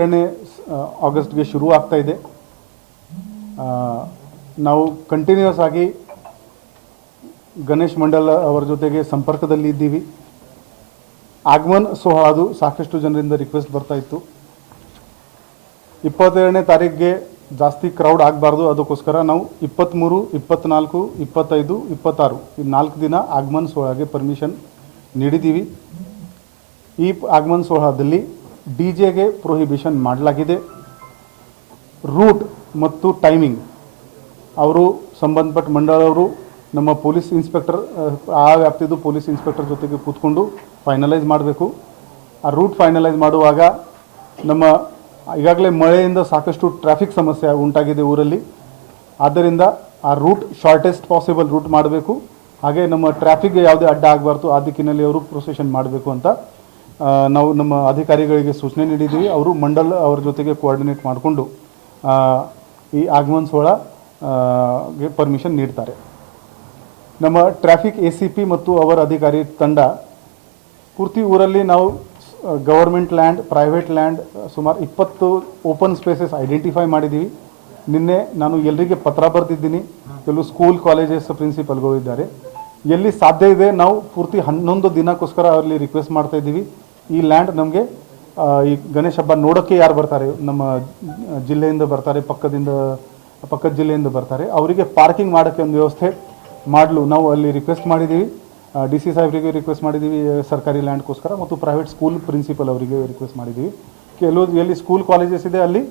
ಎರಡನೇ ಆಗಸ್ಟ್ಗೆ ಶುರು ಆಗ್ತಾ ಇದೆ. ನಾವು ಕಂಟಿನ್ಯೂಸ್ ಆಗಿ ಗಣೇಶ್ ಮಂಡಲ್ ಅವರ ಜೊತೆಗೆ ಸಂಪರ್ಕದಲ್ಲಿ ಇದ್ದೀವಿ. ಆಗಮನ್ ಸೋಹ ಅದು ಸಾಕಷ್ಟು ಜನರಿಂದ ರಿಕ್ವೆಸ್ಟ್ ಬರ್ತಾ ಇತ್ತು. ಇಪ್ಪತ್ತೆರಡನೇ ತಾರೀಕಿಗೆ ಜಾಸ್ತಿ ಕ್ರೌಡ್ ಆಗಬಾರ್ದು. ಅದಕ್ಕೋಸ್ಕರ ನಾವು ಇಪ್ಪತ್ತ್ಮೂರು, ಇಪ್ಪತ್ತ್ನಾಲ್ಕು, ಇಪ್ಪತ್ತೈದು, ಇಪ್ಪತ್ತಾರು ಈ ನಾಲ್ಕು ದಿನ ಆಗಮನ್ ಸೋಹಾಗೆ ಪರ್ಮಿಷನ್ ನೀಡಿದ್ದೀವಿ. ಈ ಆಗಮನ್ ಸೋಹಾದಲ್ಲಿ ಡಿ ಜೆಗೆ ಪ್ರೊಹಿಬಿಷನ್ ಮಾಡಲಾಗಿದೆ. ರೂಟ್ ಮತ್ತು ಟೈಮಿಂಗ್ ಅವರು ಸಂಬಂಧಪಟ್ಟ ಮಂಡಳವರು ನಮ್ಮ ಪೊಲೀಸ್ ಇನ್ಸ್ಪೆಕ್ಟರ್ ಆ ವ್ಯಾಪ್ತಿದು ಪೊಲೀಸ್ ಇನ್ಸ್ಪೆಕ್ಟರ್ ಜೊತೆಗೆ ಕೂತ್ಕೊಂಡು ಫೈನಲೈಸ್ ಮಾಡಬೇಕು. ಆ ರೂಟ್ ಫೈನಲೈಸ್ ಮಾಡುವಾಗ ನಮ್ಮ ಈಗಾಗಲೇ ಮಳೆಯಿಂದ ಸಾಕಷ್ಟು ಟ್ರಾಫಿಕ್ ಸಮಸ್ಯೆ ಉಂಟಾಗಿದೆ ಊರಲ್ಲಿ. ಆದ್ದರಿಂದ ಆ ರೂಟ್ ಶಾರ್ಟೆಸ್ಟ್ ಪಾಸಿಬಲ್ ರೂಟ್ ಮಾಡಬೇಕು. ಹಾಗೆ ನಮ್ಮ ಟ್ರಾಫಿಕ್ಗೆ ಯಾವುದೇ ಅಡ್ಡ ಆಗಬಾರ್ದು ಆ ದಿಕ್ಕಿನಲ್ಲಿ ಅವರು ಪ್ರೊಸೆಷನ್ ಮಾಡಬೇಕು ಅಂತ ನಾವು ನಮ್ಮ ಅಧಿಕಾರಿಗಳಿಗೆ ಸೂಚನೆ ನೀಡಿದ್ದೀವಿ. ಅವರು ಮಂಡಲ್ ಅವರ ಜೊತೆಗೆ ಕೋಆರ್ಡಿನೇಟ್ ಮಾಡಿಕೊಂಡು ಈ ಆಗಮನ್ ಸೋಳ ಪರ್ಮಿಷನ್ ನೀಡ್ತಾರೆ. ನಮ್ಮ ಟ್ರಾಫಿಕ್ ಎ ಸಿ ಪಿ ಮತ್ತು ಅವರ ಅಧಿಕಾರಿ ತಂಡ, ಪೂರ್ತಿ ಊರಲ್ಲಿ ನಾವು ಗವರ್ಮೆಂಟ್ ಲ್ಯಾಂಡ್ ಪ್ರೈವೇಟ್ ಲ್ಯಾಂಡ್ ಸುಮಾರು ಇಪ್ಪತ್ತು ಓಪನ್ ಸ್ಪೇಸಸ್ ಐಡೆಂಟಿಫೈ ಮಾಡಿದ್ದೀವಿ. ನಿನ್ನೆ ನಾನು ಎಲ್ಲರಿಗೆ ಪತ್ರ ಬರೆದಿದ್ದೀನಿ. ಕೆಲವು ಸ್ಕೂಲ್ ಕಾಲೇಜಸ್ ಪ್ರಿನ್ಸಿಪಲ್ಗಳು ಇದ್ದಾರೆ. ಎಲ್ಲಿ ಸಾಧ್ಯ ಇದೆ ನಾವು ಪೂರ್ತಿ ಹನ್ನೊಂದು ದಿನಕ್ಕೋಸ್ಕರ ಅಲ್ಲಿ ರಿಕ್ವೆಸ್ಟ್ ಮಾಡ್ತಾ ಇದ್ದೀವಿ. ಈ ಲ್ಯಾಂಡ್ ನಮಗೆ ಈ ಗಣೇಶ ಹಬ್ಬ ನೋಡೋಕ್ಕೆ ಯಾರು ಬರ್ತಾರೆ? ನಮ್ಮ ಜಿಲ್ಲೆಯಿಂದ ಬರ್ತಾರೆ, ಪಕ್ಕದಿಂದ, ಪಕ್ಕದ ಜಿಲ್ಲೆಯಿಂದ ಬರ್ತಾರೆ. ಅವರಿಗೆ ಪಾರ್ಕಿಂಗ್ ಮಾಡೋಕ್ಕೆ ಒಂದು ವ್ಯವಸ್ಥೆ ಮಾಡಲು ನಾವು ಅಲ್ಲಿ ರಿಕ್ವೆಸ್ಟ್ ಮಾಡಿದ್ದೀವಿ. ಡಿ ಸಿ ಸಾಹೇಬರಿಗೆ ರಿಕ್ವೆಸ್ಟ್ ಮಾಡಿದ್ದೀವಿ ಸರ್ಕಾರಿ ಲ್ಯಾಂಡ್ಗೋಸ್ಕರ ಮತ್ತು ಪ್ರೈವೇಟ್ ಸ್ಕೂಲ್ ಪ್ರಿನ್ಸಿಪಲ್ ಅವರಿಗೆ ರಿಕ್ವೆಸ್ಟ್ ಮಾಡಿದ್ದೀವಿ. ಕೆಲವು ಎಲ್ಲಿ ಸ್ಕೂಲ್ ಕಾಲೇಜಸ್ ಇದೆ, ಅಲ್ಲಿ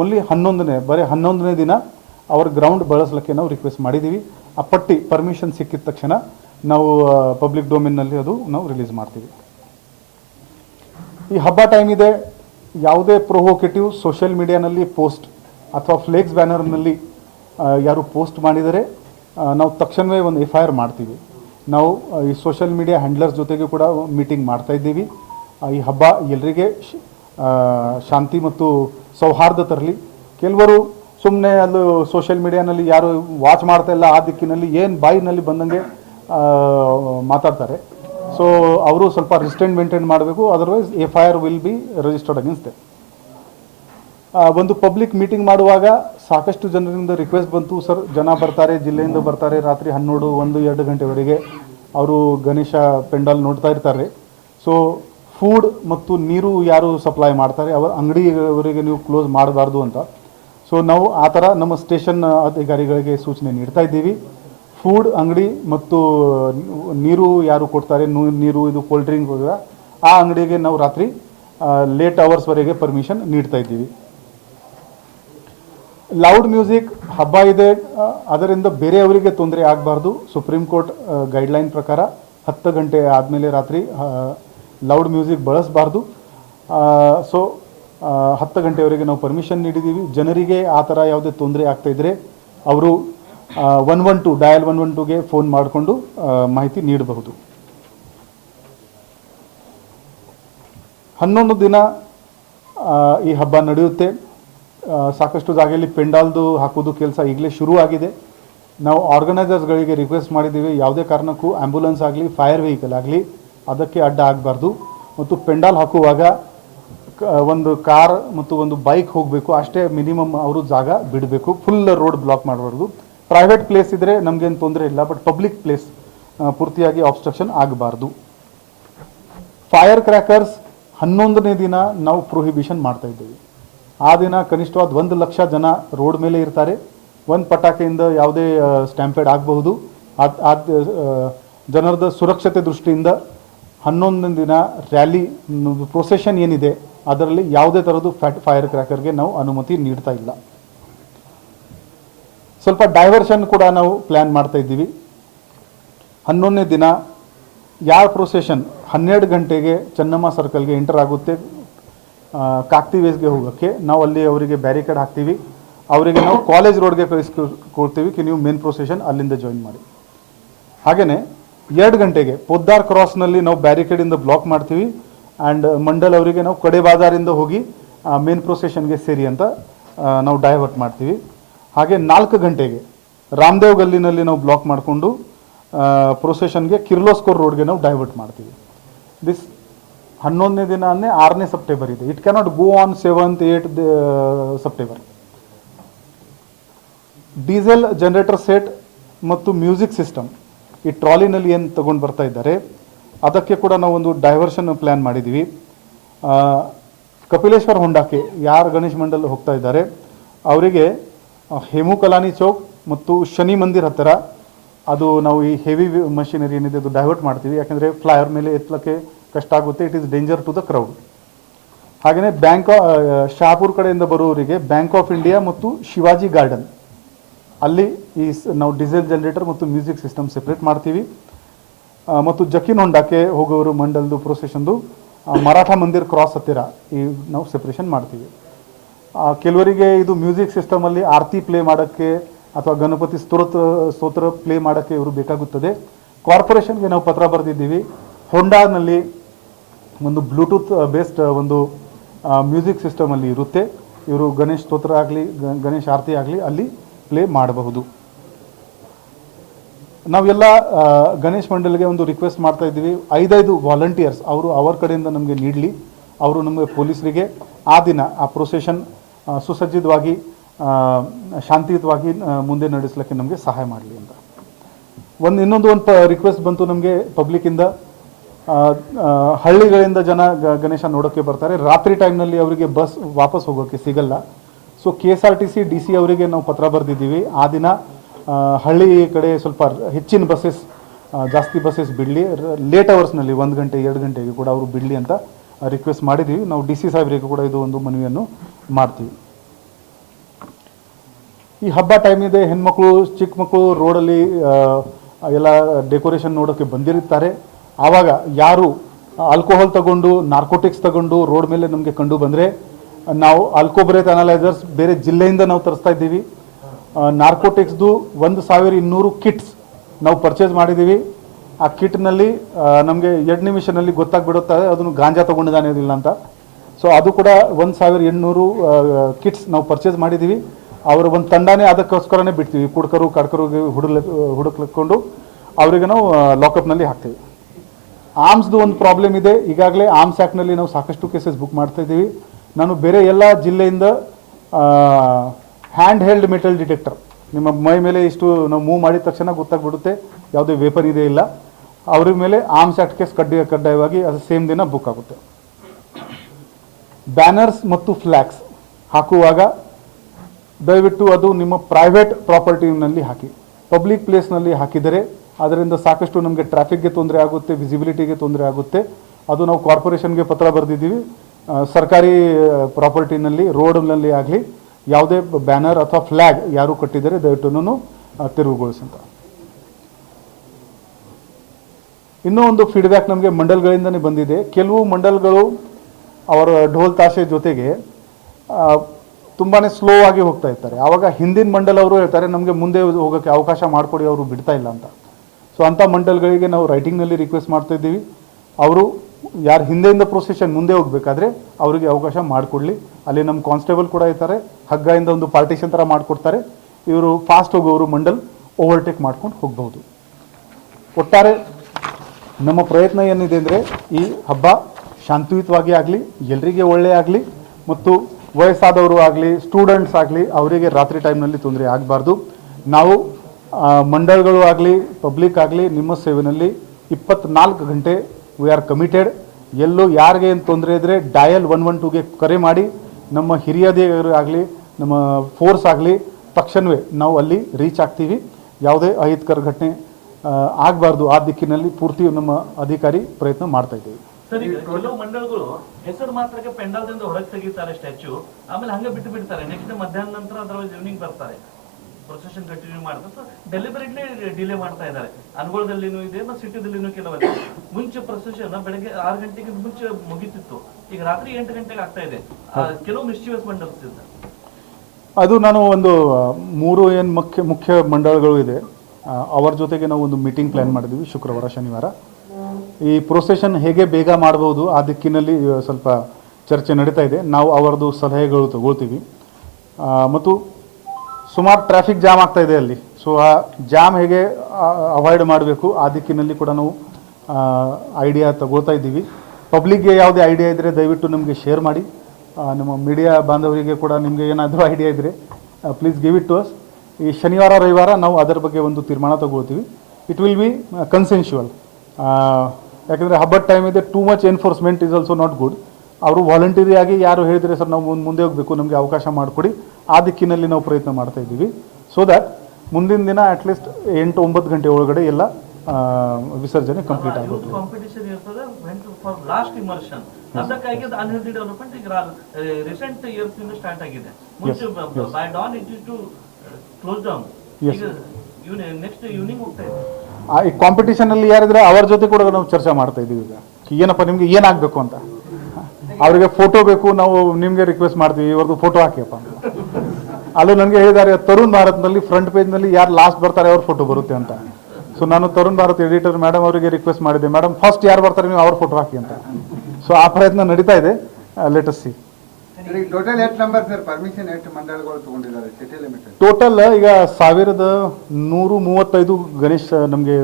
ಓನ್ಲಿ ಹನ್ನೊಂದನೇ, ಬರೀ ಹನ್ನೊಂದನೇ ದಿನ ಅವ್ರ ಗ್ರೌಂಡ್ ಬಳಸಲಿಕ್ಕೆ ನಾವು ರಿಕ್ವೆಸ್ಟ್ ಮಾಡಿದ್ದೀವಿ. ಆ ಪಟ್ಟಿ ಪರ್ಮಿಷನ್ ಸಿಕ್ಕಿದ ತಕ್ಷಣ ನಾವು ಪಬ್ಲಿಕ್ ಡೊಮೇನ್ನಲ್ಲಿ ಅದು ನಾವು ರಿಲೀಸ್ ಮಾಡ್ತೀವಿ. ಈ ಹಬ್ಬ ಟೈಮ್ ಇದೆ, ಯಾವುದೇ ಪ್ರೊವೋಕೇಟಿವ್ ಸೋಷಿಯಲ್ ಮೀಡಿಯಾನಲ್ಲಿ ಪೋಸ್ಟ್ ಅಥವಾ ಫ್ಲೇಕ್ಸ್ ಬ್ಯಾನರ್ನಲ್ಲಿ ಯಾರು ಪೋಸ್ಟ್ ಮಾಡಿದರೆ ನಾವು ತಕ್ಷಣವೇ ಒಂದು ಎಫ್ ಐ ಆರ್ ಮಾಡ್ತೀವಿ. ನಾವು ಈ ಸೋಷಿಯಲ್ ಮೀಡಿಯಾ ಹ್ಯಾಂಡ್ಲರ್ಸ್ ಜೊತೆಗೆ ಕೂಡ ಮೀಟಿಂಗ್ ಮಾಡ್ತಾ ಇದ್ದೀವಿ. ಈ ಹಬ್ಬ ಎಲ್ಲರಿಗೆ ಶಾಂತಿ ಮತ್ತು ಸೌಹಾರ್ದ ತರಲಿ. ಕೆಲವರು ಸುಮ್ಮನೆ ಅದು ಸೋಷಿಯಲ್ ಮೀಡಿಯಾನಲ್ಲಿ ಯಾರು ವಾಚ್ ಮಾಡ್ತಾ ಇಲ್ಲ, ಆ ದಿಕ್ಕಿನಲ್ಲಿ ಏನು ಬಾಯಿನಲ್ಲಿ ಬಂದಂಗೆ ಮಾತಾಡ್ತಾರೆ. ಸೊ ಅವರು ಸ್ವಲ್ಪ ರಿಸ್ಟೆಂಟ್ ಮೇಂಟೈನ್ ಮಾಡಬೇಕು. Otherwise F I R will be registered against ಒಂದು ಪಬ್ಲಿಕ್ ಮೀಟಿಂಗ್ ಮಾಡುವಾಗ ಸಾಕಷ್ಟು ಜನರಿಂದ ರಿಕ್ವೆಸ್ಟ್ ಬಂತು. ಸರ್ ಜನ ಬರ್ತಾರೆ, ಜಿಲ್ಲೆಯಿಂದ ಬರ್ತಾರೆ. ರಾತ್ರಿ ಹನ್ನೆರಡು, ಒಂದು, ಎರಡು ಗಂಟೆವರೆಗೆ ಅವರು ಗಣೇಶ ಪೆಂಡಾಲ್ ನೋಡ್ತಾ ಇರ್ತಾರೆ. ಸೊ ಫುಡ್ ಮತ್ತು ನೀರು ಯಾರು ಸಪ್ಲೈ ಮಾಡ್ತಾರೆ? ಅವರ ಅಂಗಡಿಯವರಿಗೆ ನೀವು ಕ್ಲೋಸ್ ಮಾಡಬಾರ್ದು ಅಂತ. ಸೊ ನಾವು ಆ ಥರ ನಮ್ಮ ಸ್ಟೇಷನ್ ಅಧಿಕಾರಿಗಳಿಗೆ ಸೂಚನೆ ನೀಡ್ತಾ ಇದ್ದೀವಿ. ಫುಡ್ ಅಂಗಡಿ ಮತ್ತು ನೀರು ಯಾರು ಕೊಡ್ತಾರೆ ನೀರು, ಇದು ಕೋಲ್ಡ್ ಡ್ರಿಂಕ್ ಆ ಅಂಗಡಿಗೆ ನಾವು ರಾತ್ರಿ ಲೇಟ್ ಅವರ್ಸ್ವರೆಗೆ ಪರ್ಮಿಷನ್ ನೀಡ್ತಾ ಇದ್ದೀವಿ. ಲೌಡ್ ಮ್ಯೂಸಿಕ್ ಹಬ್ಬ ಇದೆ ಅದರಿಂದ ಬೇರೆಯವರಿಗೆ ತೊಂದರೆ ಆಗಬಾರ್ದು. ಸುಪ್ರೀಂ ಕೋರ್ಟ್ ಗೈಡ್ಲೈನ್ ಪ್ರಕಾರ ಹತ್ತು ಗಂಟೆ ಆದಮೇಲೆ ರಾತ್ರಿ ಲೌಡ್ ಮ್ಯೂಸಿಕ್ ಬಳಸಬಾರ್ದು. ಸೊ ಹತ್ತು ಗಂಟೆವರೆಗೆ ನಾವು ಪರ್ಮಿಷನ್ ನೀಡಿದ್ದೀವಿ. ಜನರಿಗೆ ಆ ಥರ ಯಾವುದೇ ತೊಂದರೆ ಆಗ್ತಾಯಿದ್ರೆ ಅವರು one one two dial one one ಟುಗೆ phone ಮಾಡಿಕೊಂಡು ಮಾಹಿತಿ ನೀಡಬಹುದು. ಹನ್ನೊಂದು ದಿನ ಈ ಹಬ್ಬ ನಡೆಯುತ್ತೆ. ಸಾಕಷ್ಟು ಜಾಗೆಯಲ್ಲಿ ಪೆಂಡಾಲ್ದು ಹಾಕೋದು ಕೆಲಸ ಈಗಲೇ ಶುರು ಆಗಿದೆ. ನಾವು ಆರ್ಗನೈಸರ್ಸ್ಗಳಿಗೆ ರಿಕ್ವೆಸ್ಟ್ ಮಾಡಿದ್ದೀವಿ, ಯಾವುದೇ ಕಾರಣಕ್ಕೂ ಆ್ಯಂಬುಲೆನ್ಸ್ ಆಗಲಿ ಫೈರ್ ವೆಹಿಕಲ್ ಆಗಲಿ, ಅದಕ್ಕೆ ಅಡ್ಡ ಆಗಬಾರ್ದು. ಮತ್ತು ಪೆಂಡಾಲ್ ಹಾಕುವಾಗ ಒಂದು ಕಾರ್ ಮತ್ತು ಒಂದು ಬೈಕ್ ಹೋಗಬೇಕು, ಅಷ್ಟೇ ಮಿನಿಮಮ್ ಅವರು ಜಾಗ ಬಿಡಬೇಕು ಫುಲ್ ರೋಡ್ ಬ್ಲಾಕ್ ಮಾಡಬಾರ್ದು. ಪ್ರೈವೇಟ್ ಪ್ಲೇಸ್ ಇದ್ದರೆ ನಮಗೇನು ತೊಂದರೆ ಇಲ್ಲ ಬಟ್ ಪಬ್ಲಿಕ್ ಪ್ಲೇಸ್ ಪೂರ್ತಿಯಾಗಿ ಆಬ್ಸ್ಟ್ರಕ್ಷನ್ ಆಗಬಾರ್ದು. ಫೈರ್ ಕ್ರ್ಯಾಕರ್ಸ್ ಹನ್ನೊಂದನೇ ದಿನ ನಾವು ಪ್ರೊಹಿಬಿಷನ್ ಮಾಡ್ತಾ ಇದ್ದೀವಿ. ಆ ದಿನ ಕನಿಷ್ಠವಾದ ಒಂದು ಲಕ್ಷ ಜನ ರೋಡ್ ಮೇಲೆ ಇರ್ತಾರೆ. ಒಂದು ಪಟಾಕೆಯಿಂದ ಯಾವುದೇ ಸ್ಟ್ಯಾಂಪೇಡ್ ಆಗಬಹುದು. ಅದು ಜನರದ ಸುರಕ್ಷತೆ ದೃಷ್ಟಿಯಿಂದ ಹನ್ನೊಂದನೇ ದಿನ ರ್ಯಾಲಿ ಪ್ರೊಸೆಷನ್ ಏನಿದೆ, ಅದರಲ್ಲಿ ಯಾವುದೇ ಥರದ್ದು ಫ್ಯಾಟ್ ಫೈರ್ ಕ್ರ್ಯಾಕರ್ಗೆ ನಾವು ಅನುಮತಿ ನೀಡ್ತಾ ಇಲ್ಲ. ಸ್ವಲ್ಪ ಡೈವರ್ಷನ್ ಕೂಡ ನಾವು ಪ್ಲ್ಯಾನ್ ಮಾಡ್ತಾ ಇದ್ದೀವಿ. ಹನ್ನೊಂದನೇ ದಿನ ಯಾವ ಪ್ರೊಸೆಷನ್ ಹನ್ನೆರಡು ಗಂಟೆಗೆ ಚೆನ್ನಮ್ಮ ಸರ್ಕಲ್ಗೆ ಎಂಟರ್ ಆಗುತ್ತೆ. ಕಾಕ್ತಿ ವೇಸ್ಗೆ ಹೋಗೋಕ್ಕೆ. ನಾವು ಅಲ್ಲಿ ಅವರಿಗೆ ಬ್ಯಾರಿಕೇಡ್ ಹಾಕ್ತೀವಿ. ಅವರಿಗೆ ನಾವು ಕಾಲೇಜ್ ರೋಡ್ಗೆ ಕಳಿಸ್ಕೊಡ್ತೀವಿ ಕಿ ನೀವು ಮೇನ್ ಪ್ರೊಸೆಷನ್ ಅಲ್ಲಿಂದ ಜಾಯಿನ್ ಮಾಡಿ. ಹಾಗೆಯೇ ಎರಡು ಗಂಟೆಗೆ ಪೊದ್ದಾರ್ ಕ್ರಾಸ್ನಲ್ಲಿ ನಾವು ಬ್ಯಾರಿಕೇಡಿಂದ ಬ್ಲಾಕ್ ಮಾಡ್ತೀವಿ ಆ್ಯಂಡ್ ಮಂಡಲ್ ಅವರಿಗೆ ನಾವು ಕಡೆ ಬಾಜಾರಿಂದ ಹೋಗಿ ಮೇನ್ ಪ್ರೊಸೆಷನ್ಗೆ ಸೇರಿ ಅಂತ ನಾವು ಡೈವರ್ಟ್ ಮಾಡ್ತೀವಿ. ಹಾಗೆ ನಾಲ್ಕು ಗಂಟೆಗೆ ರಾಮದೇವ್ ಗಲ್ಲಿನಲ್ಲಿ ನಾವು ಬ್ಲಾಕ್ ಮಾಡಿಕೊಂಡು ಪ್ರೊಸೆಷನ್ಗೆ ಕಿರ್ಲೋಸ್ಕೋರ್ ರೋಡ್ಗೆ ನಾವು ಡೈವರ್ಟ್ ಮಾಡ್ತೀವಿ. ದಿಸ್ ಹನ್ನೊಂದನೇ ದಿನ ಅಂದರೆ ಆರನೇ ಸೆಪ್ಟೆಂಬರ್ ಇದೆ. It cannot go on seventh eight September diesel generator set ಮತ್ತು ಮ್ಯೂಸಿಕ್ ಸಿಸ್ಟಮ್ ಈ ಟ್ರಾಲಿನಲ್ಲಿ ಏನು ತಗೊಂಡು ಬರ್ತಾ ಇದ್ದಾರೆ, ಅದಕ್ಕೆ ಕೂಡ ನಾವು ಒಂದು ಡೈವರ್ಷನ್ ಪ್ಲ್ಯಾನ್ ಮಾಡಿದ್ದೀವಿ ಕಪಿಲೇಶ್ವರ ಹೊಂಡಕ್ಕೆ ಯಾರು ಗಣೇಶ್ ಮಂಡಲ್ ಹೋಗ್ತಾ ಇದ್ದಾರೆ, ಅವರಿಗೆ ಹೇಮು ಕಲಾನಿ ಚೌಕ್ ಮತ್ತು ಶನಿ ಮಂದಿರ್ ಹತ್ತಿರ ಅದು ನಾವು ಈ ಹೆವಿ ಮಷಿನರಿ ಏನಿದೆ ಅದು ಡೈವರ್ಟ್ ಮಾಡ್ತೀವಿ. ಯಾಕಂದರೆ ಫ್ಲೈಯರ್ ಮೇಲೆ ಎತ್ತಲಕ್ಕೆ ಕಷ್ಟ ಆಗುತ್ತೆ. It is danger to the crowd ಹಾಗೆಯೇ ಬ್ಯಾಂಕ್ ಶಾಪುರ್ ಕಡೆಯಿಂದ ಬರುವವರಿಗೆ ಬ್ಯಾಂಕ್ ಆಫ್ ಇಂಡಿಯಾ ಮತ್ತು ಶಿವಾಜಿ ಗಾರ್ಡನ್ ಅಲ್ಲಿ ಈ ನಾವು ಡೀಸೆಲ್ ಜನರೇಟರ್ ಮತ್ತು ಮ್ಯೂಸಿಕ್ ಸಿಸ್ಟಮ್ ಸೆಪ್ರೇಟ್ ಮಾಡ್ತೀವಿ. ಮತ್ತು ಜಕಿನ್ ಹೊಂಡಕ್ಕೆ ಹೋಗೋರು ಮಂಡಲ್ದು ಪ್ರೊಸೆಷನ್ದು ಮರಾಠ ಮಂದಿರ್ ಕ್ರಾಸ್ ಹತ್ತಿರ ಈ ನಾವು ಸೆಪ್ರೇಷನ್ ಮಾಡ್ತೀವಿ. ಕೆಲವರಿಗೆ ಇದು ಮ್ಯೂಸಿಕ್ ಸಿಸ್ಟಮಲ್ಲಿ ಆರತಿ ಪ್ಲೇ ಮಾಡೋಕ್ಕೆ ಅಥವಾ ಗಣಪತಿ ಸ್ತೋತ್ರ ಸ್ತೋತ್ರ ಪ್ಲೇ ಮಾಡೋಕ್ಕೆ ಇವರು ಬೇಕಾಗುತ್ತದೆ. ಕಾರ್ಪೊರೇಷನ್ಗೆ ನಾವು ಪತ್ರ ಬರೆದಿದ್ದೀವಿ. ಹೊಂಡಾನಲ್ಲಿ ಒಂದು ಬ್ಲೂಟೂತ್ ಬೇಸ್ಡ್ ಒಂದು ಮ್ಯೂಸಿಕ್ ಸಿಸ್ಟಮಲ್ಲಿ ಇರುತ್ತೆ. ಇವರು ಗಣೇಶ್ ಸ್ತೋತ್ರ ಆಗಲಿ ಗಣೇಶ್ ಆರತಿ ಆಗಲಿ ಅಲ್ಲಿ ಪ್ಲೇ ಮಾಡಬಹುದು. ನಾವೆಲ್ಲ ಗಣೇಶ್ ಮಂಡಲ್ಗೆ ಒಂದು ರಿಕ್ವೆಸ್ಟ್ ಮಾಡ್ತಾ ಇದ್ದೀವಿ. ಐದೈದು ವಾಲಂಟಿಯರ್ಸ್ ಅವರು ಅವರ ಕಡೆಯಿಂದ ನಮಗೆ ನೀಡಲಿ. ಅವರು ನಮಗೆ ಪೊಲೀಸರಿಗೆ ಆ ದಿನ, ಆ ಪ್ರೊಸೆಷನ್ ಸುಸಜ್ಜಿತವಾಗಿ ಶಾಂತಿಯುತವಾಗಿ ಮುಂದೆ ನಡೆಸಲಿಕ್ಕೆ ನಮಗೆ ಸಹಾಯ ಮಾಡಲಿ ಅಂತ. ಒಂದು ಇನ್ನೊಂದು ಒಂದು ಪ ರಿಕ್ವೆಸ್ಟ್ ಬಂತು ನಮಗೆ ಪಬ್ಲಿಕ್ಕಿಂದ ಹಳ್ಳಿಗಳಿಂದ ಜನ ಗಣೇಶ ನೋಡೋಕ್ಕೆ ಬರ್ತಾರೆ. ರಾತ್ರಿ ಟೈಮ್ನಲ್ಲಿ ಅವರಿಗೆ ಬಸ್ ವಾಪಸ್ ಹೋಗೋಕ್ಕೆ ಸಿಗಲ್ಲ. So K S R T C D C ಅವರಿಗೆ ನಾವು ಪತ್ರ ಬರೆದಿದ್ದೀವಿ. ಆ ದಿನ ಹಳ್ಳಿ ಕಡೆ ಸ್ವಲ್ಪ ಹೆಚ್ಚಿನ ಬಸ್ಸಸ್ ಜಾಸ್ತಿ ಬಸ್ಸಸ್ ಬಿಡಲಿ. ಲೇಟ್ ಅವರ್ಸ್ನಲ್ಲಿ ಒಂದು ಗಂಟೆ, ಎರಡು ಗಂಟೆಗೆ ಕೂಡ ಅವರು ಬಿಡಲಿ ಅಂತ ರಿಕ್ವೆಸ್ಟ್ ಮಾಡಿದ್ದೀವಿ ನಾವು ಡಿ ಸಿ ಸಾಹೇಬರಿಗೆ ಕೂಡ ಇದು ಒಂದು ಮನವಿಯನ್ನು ಮಾಡ್ತೀವಿ. ಈ ಹಬ್ಬ ಟೈಮ್ ಇದೆ, ಹೆಣ್ಮಕ್ಳು, ಚಿಕ್ಕ ಮಕ್ಕಳು ರೋಡಲ್ಲಿ ಎಲ್ಲ ಡೆಕೋರೇಷನ್ ನೋಡೋಕ್ಕೆ ಬಂದಿರುತ್ತಾರೆ. ಆವಾಗ ಯಾರು ಆಲ್ಕೋಹಾಲ್ ತಗೊಂಡು ನಾರ್ಕೋಟಿಕ್ಸ್ ತಗೊಂಡು ರೋಡ್ ಮೇಲೆ ನಮಗೆ ಕಂಡು ಬಂದರೆ, ನಾವು ಆಲ್ಕೋಬ್ರೇತ್ ಅನಲೈಸರ್ಸ್ ಬೇರೆ ಜಿಲ್ಲೆಯಿಂದ ನಾವು ತರಿಸ್ತಾ ಇದ್ದೀವಿ. ನಾರ್ಕೋಟಿಕ್ಸ್ದು ಒಂದು ಸಾವಿರ ಇನ್ನೂರು ಕಿಟ್ಸ್ ನಾವು ಪರ್ಚೇಸ್ ಮಾಡಿದ್ದೀವಿ. ಆ ಕಿಟ್ನಲ್ಲಿ ನಮಗೆ ಎರಡು ನಿಮಿಷದಲ್ಲಿ ಗೊತ್ತಾಗ್ಬಿಡುತ್ತೆ ಅದನ್ನು ಗಾಂಜಾ ತೊಗೊಂಡಿದ್ದಾನೆ ಇಲ್ಲ ಅಂತ. ಸೊ ಅದು ಕೂಡ ಒಂದು ಸಾವಿರ ಎಂಟುನೂರು ಕಿಟ್ಸ್ ನಾವು ಪರ್ಚೇಸ್ ಮಾಡಿದ್ದೀವಿ ಅವರ ಒಂದು ತಂಡನೇ ಅದಕ್ಕೋಸ್ಕರನೇ ಬಿಡ್ತೀವಿ. ಕುಡ್ಕರು, ಕಡ್ಕರು ಹುಡುಕ್ಲ ಹುಡುಕ್ಲಿಕ್ಕೊಂಡು ಅವರಿಗೆ ನಾವು ಲಾಕಪ್ನಲ್ಲಿ ಹಾಕ್ತೀವಿ. ಆರ್ಮ್ಸ್ದು ಒಂದು ಪ್ರಾಬ್ಲಮ್ ಇದೆ. ಈಗಾಗಲೇ ಆರ್ಮ್ಸ್ ಆ್ಯಕ್ಟ್ನಲ್ಲಿ ನಾವು ಸಾಕಷ್ಟು ಕೇಸಸ್ ಬುಕ್ ಮಾಡ್ತಾ ಇದ್ದೀವಿ ನಾನು ಬೇರೆ ಎಲ್ಲ ಜಿಲ್ಲೆಯಿಂದ ಹ್ಯಾಂಡ್ ಹೆಲ್ಡ್ ಮೆಟಲ್ ಡಿಟೆಕ್ಟರ್ ನಿಮ್ಮ ಮೈ ಮೇಲೆ ಇಷ್ಟು ನಾವು ಮೂವ್ ಮಾಡಿದ ತಕ್ಷಣ ಗೊತ್ತಾಗ್ಬಿಡುತ್ತೆ. ಯಾವುದೇ ವೇಪನ್ ಇದೆ ಇಲ್ಲ. ಅವ್ರ ಮೇಲೆ ಆರ್ಮ್ಸ್ ಆ್ಯಕ್ಟ್ ಕೇಸ್ ಕಡ್ಡಾಯ ಕಡ್ಡಾಯವಾಗಿ ಅದು ಸೇಮ್ ದಿನ ಬುಕ್ ಆಗುತ್ತೆ. ಬ್ಯಾನರ್ಸ್ ಮತ್ತು ಫ್ಲ್ಯಾಗ್ಸ್ ಹಾಕುವಾಗ ದಯವಿಟ್ಟು ಅದು ನಿಮ್ಮ ಪ್ರೈವೇಟ್ ಪ್ರಾಪರ್ಟಿನಲ್ಲಿ ಹಾಕಿ. ಪಬ್ಲಿಕ್ ಪ್ಲೇಸ್ನಲ್ಲಿ ಹಾಕಿದರೆ ಅದರಿಂದ ಸಾಕಷ್ಟು ನಮಗೆ ಟ್ರಾಫಿಕ್ಗೆ ತೊಂದರೆ ಆಗುತ್ತೆ ವಿಸಿಬಿಲಿಟಿಗೆ ತೊಂದರೆ ಆಗುತ್ತೆ. ಅದು ನಾವು ಕಾರ್ಪೊರೇಷನ್ಗೆ ಪತ್ರ ಬರೆದಿದ್ದೀವಿ. ಸರ್ಕಾರಿ ಪ್ರಾಪರ್ಟಿನಲ್ಲಿ ರೋಡ್ನಲ್ಲಿ ಆಗಲಿ, ಯಾವುದೇ ಬ್ಯಾನರ್ ಅಥವಾ ಫ್ಲ್ಯಾಗ್ ಯಾರು ಕಟ್ಟಿದರೆ ದಯವಿಟ್ಟು ತೆರವುಗೊಳಿಸಿ ಅಂತ ಇನ್ನೂ ಒಂದು ಫೀಡ್ಬ್ಯಾಕ್ ನಮಗೆ ಮಂಡಲ್ಗಳಿಂದನೇ ಬಂದಿದೆ. ಕೆಲವು ಮಂಡಲ್ಗಳು ಅವರ ಢೋಲ್ ತಾಶೆ ಜೊತೆಗೆ ತುಂಬಾ ಸ್ಲೋ ಆಗಿ ಹೋಗ್ತಾ ಇರ್ತಾರೆ. ಆವಾಗ ಹಿಂದಿನ ಮಂಡಲ್ ಅವರು ಹೇಳ್ತಾರೆ, ನಮಗೆ ಮುಂದೆ ಹೋಗೋಕ್ಕೆ ಅವಕಾಶ ಮಾಡಿಕೊಡಿ, ಅವರು ಬಿಡ್ತಾ ಇಲ್ಲ ಅಂತ. ಸೊ ಅಂಥ ಮಂಡಲ್ಗಳಿಗೆ ನಾವು ರೈಟಿಂಗ್ನಲ್ಲಿ ರಿಕ್ವೆಸ್ಟ್ ಮಾಡ್ತಾ ಇದ್ದೀವಿ. ಅವರು ಯಾರು ಹಿಂದೆಯಿಂದ ಪ್ರೊಸೆಷನ್ ಮುಂದೆ ಹೋಗಬೇಕಾದ್ರೆ ಅವರಿಗೆ ಅವಕಾಶ ಮಾಡಿಕೊಡ್ಲಿ. ಅಲ್ಲಿ ನಮ್ಮ ಕಾನ್ಸ್ಟೇಬಲ್ ಕೂಡ ಇರ್ತಾರೆ. ಹಗ್ಗದಿಂದ ಒಂದು ಪಾರ್ಟಿಷನ್ ಥರ ಮಾಡಿಕೊಡ್ತಾರೆ. ಇವರು ಫಾಸ್ಟ್ ಹೋಗೋರು ಮಂಡಲ್ ಓವರ್ಟೇಕ್ ಮಾಡ್ಕೊಂಡು ಹೋಗ್ಬೋದು ಒಟ್ಟಾರೆ ನಮ್ಮ ಪ್ರಯತ್ನ ಏನಿದೆ ಅಂದರೆ ಈ ಹಬ್ಬ ಶಾಂತಿಯುತವಾಗಿ ಆಗಲಿ, ಎಲ್ರಿಗೆ ಒಳ್ಳೆ ಆಗಲಿ ಮತ್ತು ವಯಸ್ಸಾದವರು ಆಗಲಿ ಸ್ಟೂಡೆಂಟ್ಸ್ ಆಗಲಿ ಅವರಿಗೆ ರಾತ್ರಿ ಟೈಮ್ನಲ್ಲಿ ತೊಂದರೆ ಆಗಬಾರ್ದು. ನಾವು ಮಂಡಳಗಳು ಆಗಲಿ ಪಬ್ಲಿಕ್ ಆಗಲಿ, ನಿಮ್ಮ ಸೇವೆಯಲ್ಲಿ ಇಪ್ಪತ್ನಾಲ್ಕು ಗಂಟೆ ವಿ ಆರ್ ಕಮಿಟೆಡ್ ಎಲ್ಲೂ ಯಾರಿಗೆ ಏನು ತೊಂದರೆ ಇದ್ದರೆ ಡಯಲ್ ಒನ್ ಒನ್ ಟೂಗೆ ಕರೆ ಮಾಡಿ, ನಮ್ಮ ಹಿರಿಯದೇವರು ಆಗಲಿ, ನಮ್ಮ ಫೋರ್ಸ್ ಆಗಲಿ ತಕ್ಷಣವೇ ನಾವು ಅಲ್ಲಿ ರೀಚ್ ಆಗ್ತೀವಿ. ಯಾವುದೇ ಅಹಿತಕರ ಘಟನೆ ಆಗಬಾರ್ದು ಆ ದಿಕ್ಕಿನಲ್ಲಿ ಪೂರ್ತಿ ನಮ್ಮ ಅಧಿಕಾರಿ ಪ್ರಯತ್ನ ಮಾಡ್ತಾ ಇದ್ದೀವಿ. ಕೆಲವು ಮಂಡಳಗಳು ಹೆಸರು ಮಾತ್ರಕ್ಕೆ ಪೆಂಡಾಲ್ದಿಂದ ಹೊರಗೆ ತೆಗಿತಾರೆ ಸ್ಟ್ಯಾಚು ಆಮೇಲೆ ಹಂಗೆ ಬಿಟ್ಟು ಬಿಡ್ತಾರೆ. ನೆಕ್ಸ್ಟ್ ಮಧ್ಯಾಹ್ನ ನಂತರ ಅದರ ಈವ್ನಿಂಗ್ ಬರ್ತಾರೆ. ಪ್ರೊಸೆಷನ್ ಕಂಟಿನ್ಯೂ ಮಾಡ್ತಾರೆ ಡೆಲಿಬರೇಟ್ಲಿ ಡಿಲೇ ಮಾಡ್ತಾ ಇದ್ದಾರೆ. ಅನ್ಗೋಳದಲ್ಲಿನೂ ಇದೆ ಮತ್ತು ಸಿಟಿದಲ್ಲಿನೂ ಕೆಲವಲ್ಲಿ. ಮುಂಚೆ ಪ್ರೊಸೆಷನ್ ಬೆಳಗ್ಗೆ ಆರು ಗಂಟೆಗೆ ಮುಂಚೆ ಮುಗೀತಿತ್ತು. ಈಗ ರಾತ್ರಿ ಎಂಟು ಗಂಟೆಗೆ ಆಗ್ತಾ ಇದೆ. ಕೆಲವು ಮಿಸ್ಚಿವಸ್ ಮಂಡಲ್ಸ್ ಅದು ನಾನು ಒಂದು ಮೂರು ಏನು ಮುಖ್ಯ ಮುಖ್ಯ ಮಂಡಳಗಳು ಇದೆ. ಅವರ ಜೊತೆಗೆ ನಾವು ಒಂದು ಮೀಟಿಂಗ್ ಪ್ಲ್ಯಾನ್ ಮಾಡಿದ್ವಿ ಶುಕ್ರವಾರ, ಶನಿವಾರ. ಈ ಪ್ರೊಸೆಷನ್ ಹೇಗೆ ಬೇಗ ಮಾಡ್ಬೋದು ಆ ದಿಕ್ಕಿನಲ್ಲಿ ಸ್ವಲ್ಪ ಚರ್ಚೆ ನಡೀತಾ ಇದೆ. ನಾವು ಅವರದ್ದು ಸಲಹೆಗಳು ತಗೊಳ್ತೀವಿ. ಮತ್ತು ಸುಮಾರು ಟ್ರಾಫಿಕ್ ಜಾಮ್ ಆಗ್ತಾ ಇದೆ ಅಲ್ಲಿ. ಸೊ ಆ ಜಾಮ್ ಹೇಗೆ ಅವಾಯ್ಡ್ ಮಾಡಬೇಕು ಆ ದಿಕ್ಕಿನಲ್ಲಿ ಕೂಡ ನಾವು ಐಡಿಯಾ ತಗೋತಾ ಇದ್ದೀವಿ. ಪಬ್ಲಿಕ್ಗೆ ಯಾವುದೇ ಐಡಿಯಾ ಇದ್ದರೆ ದಯವಿಟ್ಟು ನಮಗೆ ಶೇರ್ ಮಾಡಿ. ನಮ್ಮ ಮೀಡಿಯಾ ಬಾಂಧವರಿಗೆ ಕೂಡ ನಿಮಗೆ ಏನಾದರೂ ಐಡಿಯಾ ಇದ್ದರೆ please give it to us ಈ ಶನಿವಾರ ರವಿವಾರ ನಾವು ಅದರ ಬಗ್ಗೆ ಒಂದು ತೀರ್ಮಾನ ತಗೊಳ್ತೀವಿ. ಇಟ್ ವಿಲ್ ಬಿ ಕನ್ಸೆನ್ಶುವಲ್ ಯಾಕಂದರೆ ಹಬ್ಬದ ಟೈಮ್ ಇದೆ too much enforcement is also not good ಅವರು ವಾಲಂಟರಿ ಆಗಿ ಯಾರು ಹೇಳಿದರೆ ಸರ್ ನಾವು ಮುಂದೆ- ಹೋಗಬೇಕು ನಮಗೆ ಅವಕಾಶ ಮಾಡಿಕೊಡಿ ಆ ದಿಕ್ಕಿನಲ್ಲಿ ನಾವು ಪ್ರಯತ್ನ ಮಾಡ್ತಾ ಇದ್ದೀವಿ. ಸೊ ದ್ಯಾಟ್ ಮುಂದಿನ ದಿನ ಅಟ್ಲೀಸ್ಟ್ ಎಂಟು ಒಂಬತ್ತು ಗಂಟೆ ಒಳಗಡೆ ಎಲ್ಲ ವಿಸರ್ಜನೆ ಕಂಪ್ಲೀಟ್ ಆಗುತ್ತೆ. ಡೆವಲಪ್ಮೆಂಟ್ ಈಗ ಸ್ಟಾರ್ಟ್ ಆಗಿದೆ. ಈ ಕಾಂಪಿಟಿಷನಲ್ಲಿ ಯಾರಿದ್ರೆ ಅವ್ರ ಜೊತೆ ಕೂಡ ನಾವು ಚರ್ಚೆ ಮಾಡ್ತಾ ಇದ್ದೀವಿ ಈಗ. ಏನಪ್ಪ ನಿಮ್ಗೆ ಏನಾಗಬೇಕು ಅಂತ? ಅವರಿಗೆ ಫೋಟೋ ಬೇಕು ನಾವು ನಿಮಗೆ ರಿಕ್ವೆಸ್ಟ್ ಮಾಡ್ತೀವಿ ಇವ್ರದ್ದು ಫೋಟೋ ಹಾಕಿಯಪ್ಪ ಅಂತ. ಅಲ್ಲೂ ನನಗೆ ಹೇಳಿದ್ದಾರೆ ತರುಣ್ ಭಾರತ್ನಲ್ಲಿ ಫ್ರಂಟ್ ಪೇಜ್ನಲ್ಲಿ ಯಾರು ಲಾಸ್ಟ್ ಬರ್ತಾರೆ ಅವ್ರ ಫೋಟೋ ಬರುತ್ತೆ ಅಂತ. ಸೊ ನಾನು ತರುಣ್ ಭಾರತ್ ಎಡಿಟರ್ ಮೇಡಮ್ ಅವರಿಗೆ ರಿಕ್ವೆಸ್ಟ್ ಮಾಡಿದ್ದೆ ಮೇಡಮ್ ಫಸ್ಟ್ ಯಾರು ಬರ್ತಾರೆ ನೀವು ಅವ್ರ ಫೋಟೋ ಹಾಕಿ ಅಂತ. ಸೊ ಆ ಪ್ರಯತ್ನ ನಡೀತಾ ಇದೆ. ಲೇಟಸ್ಟ್ ಸಿ ಸರ್ ಈಗ ಟೋಟಲ್ ಎಷ್ಟು ನಂಬರ್ ಸರ್ ಪರ್ಮಿಷನ್ ಎಷ್ಟು ಮಂಡಳಗಳು ತಗೊಂಡಿದ್ದಾರೆ? ಸಿಟಿ ಲಿಮಿಟೆಡ್ ಟೋಟಲ್ ಈಗ ಸಾವಿರದ ನೂರು ಮೂವತ್ತೈದು ಗಣೇಶ್ ನಮಗೆ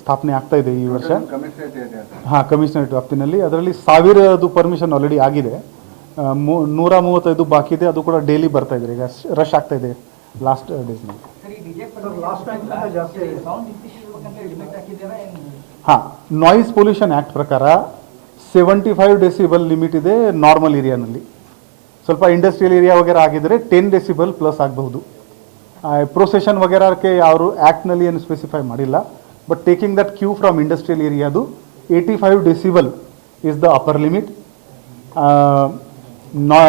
ಸ್ಥಾಪನೆ ಆಗ್ತಾ ಇದೆ ಈ ವರ್ಷ. ಹಾಂ ಕಮಿಷನರೇಟ್ ವ್ಯಾಪ್ತಿನಲ್ಲಿ ಅದರಲ್ಲಿ ಸಾವಿರದು ಪರ್ಮಿಷನ್ ಆಲ್ರೆಡಿ ಆಗಿದೆ. ನೂರ ಮೂವತ್ತೈದು ಬಾಕಿ ಇದೆ. ಅದು ಕೂಡ ಡೈಲಿ ಬರ್ತಾ ಇದೆ ಈಗ ರಶ್ ಆಗ್ತಾ ಇದೆ ಲಾಸ್ಟ್ ಡೇಸ್ ಹಾಂ ನಾಯ್ಸ್ ಪೊಲ್ಯೂಷನ್ ಆ್ಯಕ್ಟ್ ಪ್ರಕಾರ ಸೆವೆಂಟಿ ಫೈವ್ ಡೆಸಿಬಲ್ ಲಿಮಿಟ್ ಇದೆ ನಾರ್ಮಲ್ ಏರಿಯಾನಲ್ಲಿ ಸ್ವಲ್ಪ ಇಂಡಸ್ಟ್ರಿಯಲ್ ಏರಿಯಾ ವಗೇರ ಆಗಿದ್ರೆ ಟೆನ್ ಡೆಸಿಬಲ್ ಪ್ಲಸ್ ಆಗಬಹುದು. ಪ್ರೊಸೆಷನ್ ವಗೇರಕ್ಕೆ ಅವರು ಆ್ಯಕ್ಟ್ನಲ್ಲಿ ಏನು ಸ್ಪೆಸಿಫೈ ಮಾಡಿಲ್ಲ. But taking that cue from industrial ಏರಿಯಾದು eighty five decibel is the upper limit ನಾ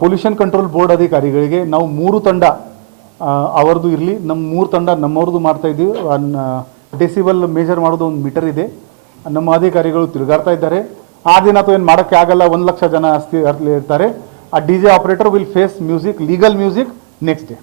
ಪೊಲ್ಯೂಷನ್ ಕಂಟ್ರೋಲ್ ಬೋರ್ಡ್ ಅಧಿಕಾರಿಗಳಿಗೆ ನಾವು ಮೂರು ತಂಡ ಅವರದು ಇರಲಿ ನಮ್ಮ ಮೂರು ತಂಡ ನಮ್ಮವ್ರದ್ದು ಮಾಡ್ತಾ ಇದ್ದೀವಿ. ಡೆಸಿಬಲ್ ಮೇಜರ್ ಮಾಡೋದು ಒಂದು ಮೀಟರ್ ಇದೆ. ನಮ್ಮ ಅಧಿಕಾರಿಗಳು ತಿರುಗಾಡ್ತಾ ಇದ್ದಾರೆ. ಆ ದಿನ ಅಥವಾ ಏನು ಮಾಡೋಕ್ಕೆ ಆಗಲ್ಲ. ಒಂದು ಲಕ್ಷ ಜನ ಅಸ್ತಿ ಇರ್ತಾರೆ. ಆ D J operator will face music legal music next day